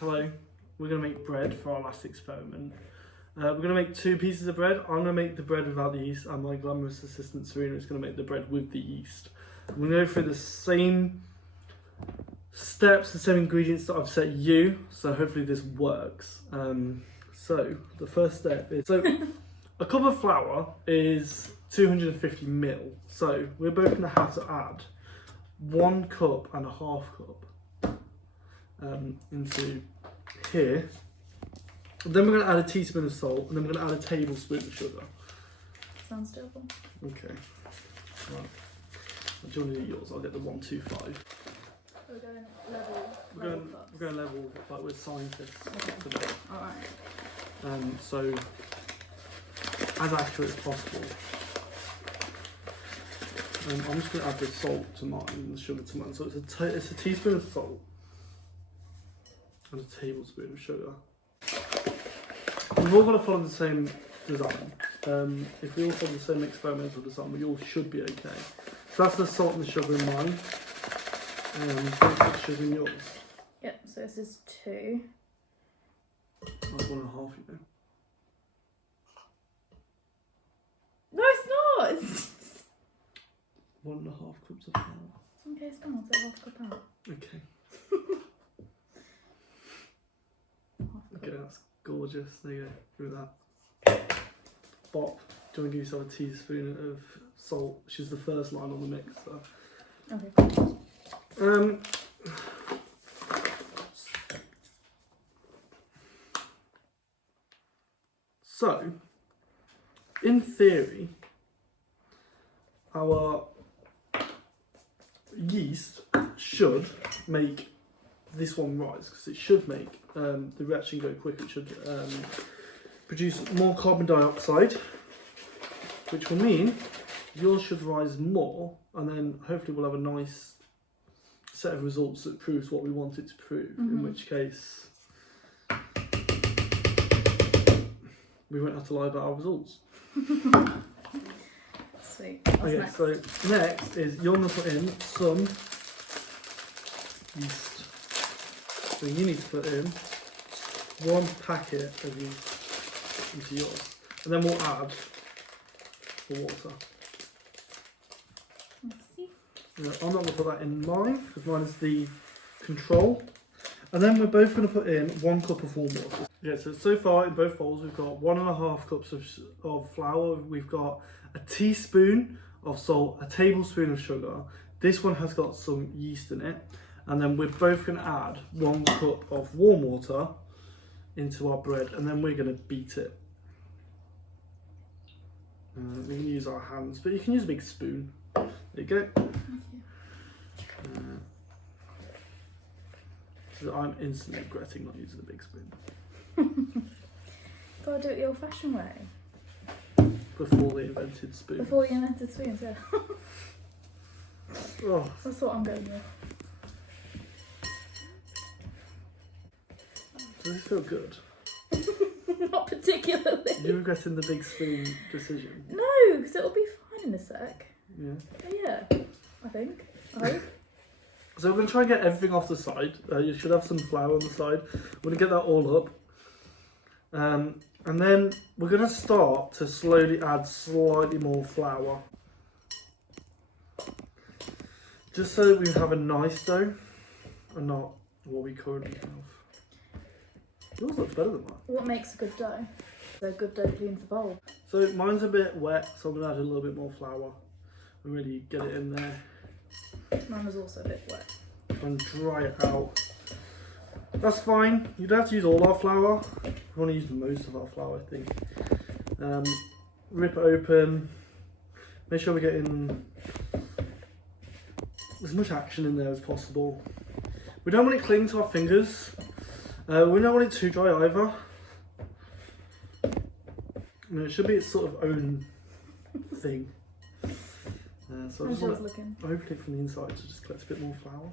Hello, we're going to make bread for our last experiment. We're going to make 2 pieces of bread. I'm going to make the bread without the yeast, and my glamorous assistant Serena is going to make the bread with the yeast. I'm going to go through the same steps, the same ingredients that I've set you, so hopefully this works. So the first step is, a cup of flour is 250 ml, so we're both going to have to add 1 cup and a half cup into here. Then we're going to add a teaspoon of salt, and then we're going to add a tablespoon of sugar. Sounds doable. Okay. Right. Do you want to do yours? I'll get the 125. We're going level. We're going level, like we're scientists. Okay. Alright. So as accurate as possible. I'm just going to add the salt to mine and the sugar to mine. So it's a teaspoon of salt and a tablespoon of sugar. We've all got to follow the same design. If we all follow the same experimental design, we all should be okay. So that's the salt and the sugar in mine. What's the sugar in yours? Yep, so this is 2. Like 1.5, you know. No, it's not! It's 1.5 cups of flour. okay, it's fine, I'll take half a cup out. Okay. Half a cup. Okay, that's gorgeous. There you go. Do that. Bop. Do you want to give yourself a teaspoon of salt, which is the first line on the mix? So. Okay. So, in theory, our yeast should make this one rise, because it should make the reaction go quicker. It should produce more carbon dioxide, which will mean yours should rise more, and then hopefully we'll have a nice set of results that proves what we want it to prove, in which case we won't have to lie about our results. Sweet. What's Okay, next? so next is you're going to put in some yeast. So you need to put in 1 packet of yeast into yours. And then we'll add the water. Let's see. I'm not going to put that in mine, because mine is the control. And then we're both going to put in 1 cup of warm water. Yeah, so far in both bowls we've got 1.5 cups of flour, we've got a teaspoon of salt, a tablespoon of sugar. This one has got some yeast in it. And then we're both going to add 1 cup of warm water into our bread, and then we're going to beat it. We can use our hands, but you can use a big spoon. There you go. So I'm instantly regretting not using a big spoon. Gotta do it the old fashioned way. Before they invented spoons. Before you invented spoons, yeah. Oh. That's what I'm going with. Does this feel good? Not particularly. You're regretting the big spoon decision? No, because it'll be fine in a sec. Yeah. Yeah, I think. I hope. So we're going to try and get everything off the side. You should have some flour on the side. We're going to get that all up. And then we're going to start to slowly add slightly more flour. Just so that we have a nice dough and not what we currently have. Yours looks better than mine. What makes a good dough? So good dough cleans the bowl. So mine's a bit wet, so I'm going to add a little bit more flour and really get it in there. Mine was also a bit wet. And dry it out. That's fine. You don't have to use all our flour. We want to use most of our flour, I think. Rip it open. Make sure we're getting as much action in there as possible. We don't want it clinging to our fingers. We don't want it too dry either. It should be its sort of own thing. So I How's just yours want looking? to open it from the inside to just collect a bit more flour,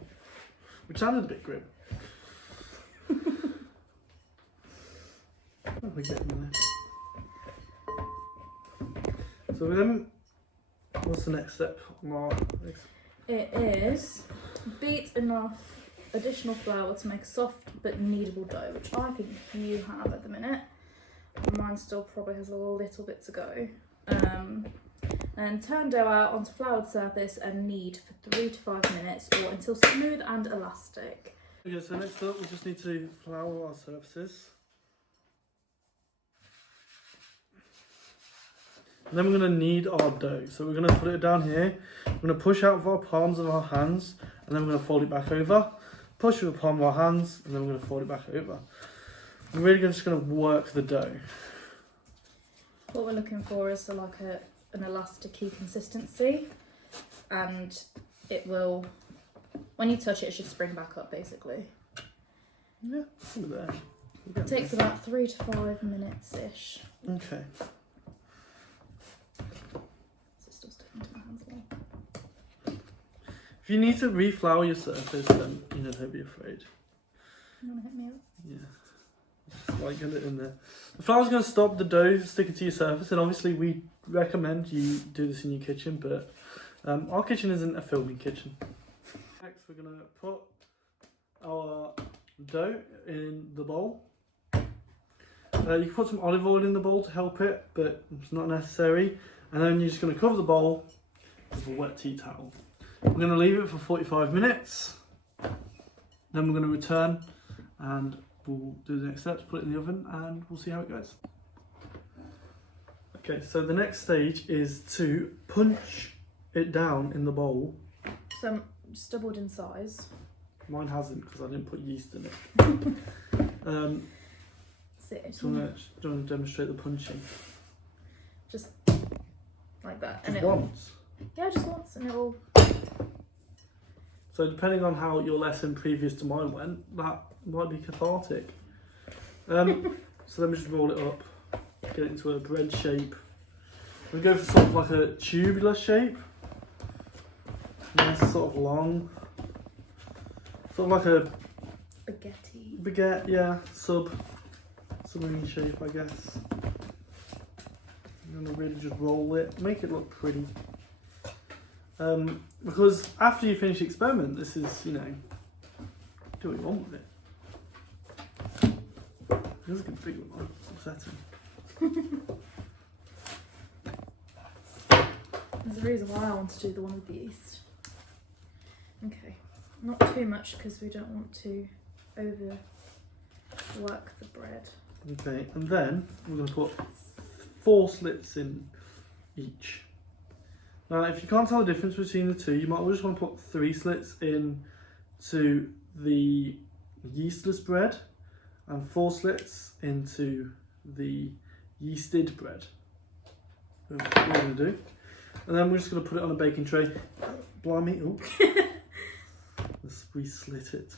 which sounded a bit grim. We're getting there. So then, what's the next step? It is beat enough additional flour to make a soft but kneadable dough, which I think you have at the minute. Mine still probably has a little bit to go. And turn dough out onto floured surface and knead for 3 to 5 minutes or until smooth and elastic. Okay, so next up we just need to flour our surfaces. And then we're going to knead our dough. So we're going to put it down here. We're going to push out with our palms of our hands, and then we're going to fold it back over. Push with the palm of our hands, and then we're going to fold it back over. We're really just going to work the dough. What we're looking for is an elasticy consistency, and it will, when you touch it, it should spring back up basically. Yeah, over there. It takes about 3 to 5 minutes-ish. Okay. It's still sticking to my hands now. If you need to reflour your surface, then don't be afraid. You want to hit me up? Yeah. Just like get it in there. The flour's going to stop the dough sticking to your surface, and obviously we recommend you do this in your kitchen, but our kitchen isn't a filming kitchen. Next we're going to put our dough in the bowl. You can put some olive oil in the bowl to help it, but it's not necessary. And then you're just going to cover the bowl with a wet tea towel. We're going to leave it for 45 minutes. Then we're going to return and we'll do the next steps, put it in the oven, and we'll see how it goes. Okay, so the next stage is to punch it down in the bowl. So just doubled in size. Mine hasn't because I didn't put yeast in it. See, Do you want to demonstrate the punching? just like that, Just and once. yeah, just once, and it'll. So depending on how your lesson previous to mine went, that might be cathartic. So let me just roll it up, get it into a bread shape. We go for sort of like a tubular shape. Nice, sort of long. Sort of like a Spaghetti. baguette, yeah, submarine shape, I guess. I'm gonna really just roll it, make it look pretty. Because after you finish the experiment, this is, do what you want with it. Feels like a big one, it's upsetting. There's a reason why I want to do the one with the yeast. Okay, not too much because we don't want to overwork the bread. Okay, and then we're going to put 4 slits in each. Now, if you can't tell the difference between the two, you might just want to put 3 slits in to the yeastless bread and 4 slits into the yeasted bread. That's what we're going to do. And then we're just going to put it on a baking tray. Blimey, oh. Let's re-slit it.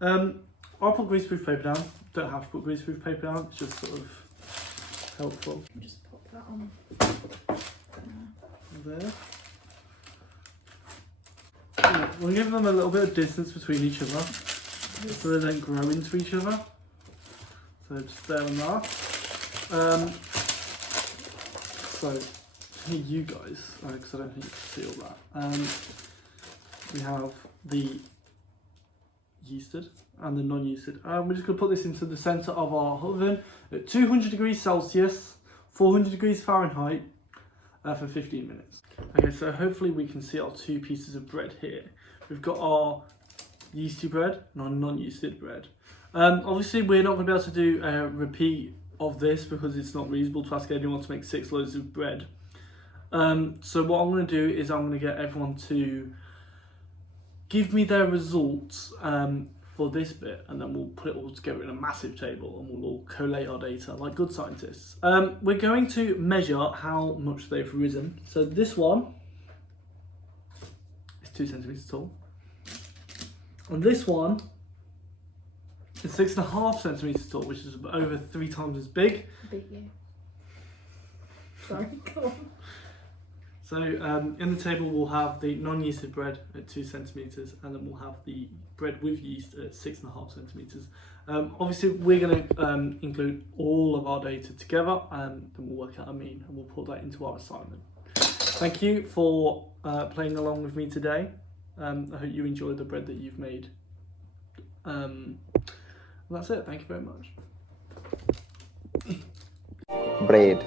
I'll put greaseproof paper down. Don't have to put greaseproof paper down, it's just sort of helpful. Just pop that on. There. Yeah, we'll give them a little bit of distance between each other so they don't grow into each other. So just there and there. So you guys, because I don't think you can see all that. We have the yeasted and the non-yeasted. We're just going to put this into the centre of our oven at 200 degrees Celsius, 400 degrees Fahrenheit for 15 minutes. Okay, so hopefully we can see our 2 pieces of bread here. We've got our yeasty bread and our non-yeasted bread. Obviously we're not going to be able to do a repeat of this because it's not reasonable to ask anyone to make 6 loaves of bread. So what I'm going to do is I'm going to get everyone to give me their results for this bit, and then we'll put it all together in a massive table and we'll all collate our data like good scientists. We're going to measure how much they've risen. So this one is 2 centimetres tall, and this one is 6.5 centimetres tall, which is over 3 times as big. Beat you. Sorry, go on. So in the table we'll have the non-yeasted bread at 2 centimetres, and then we'll have the bread with yeast at 6.5 centimetres. Obviously we're going to include all of our data together, and then we'll work out a mean and we'll put that into our assignment. Thank you for playing along with me today. I hope you enjoyed the bread that you've made That's it. Thank you very much. Bread.